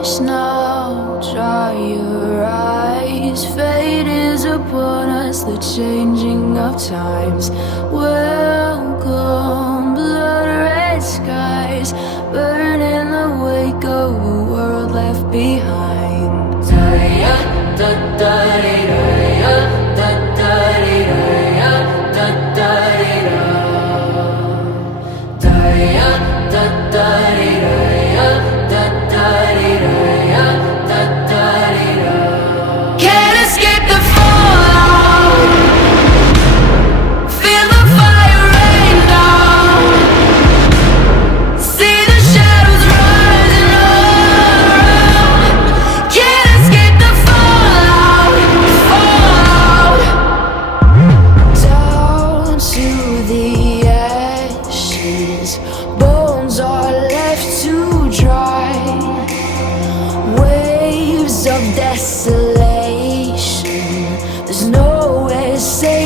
darkness now, dry your eyes. Fate is upon us, the changing of times. Welcome, blood red skies, burn in the wake of a world left behind. Can't escape the fallout. Feel the fire rain down. See the shadows rising all around. Can't escape the fallout. Down to the ashes, bones are left to dry. Waves of desolation, there's nowhere safe.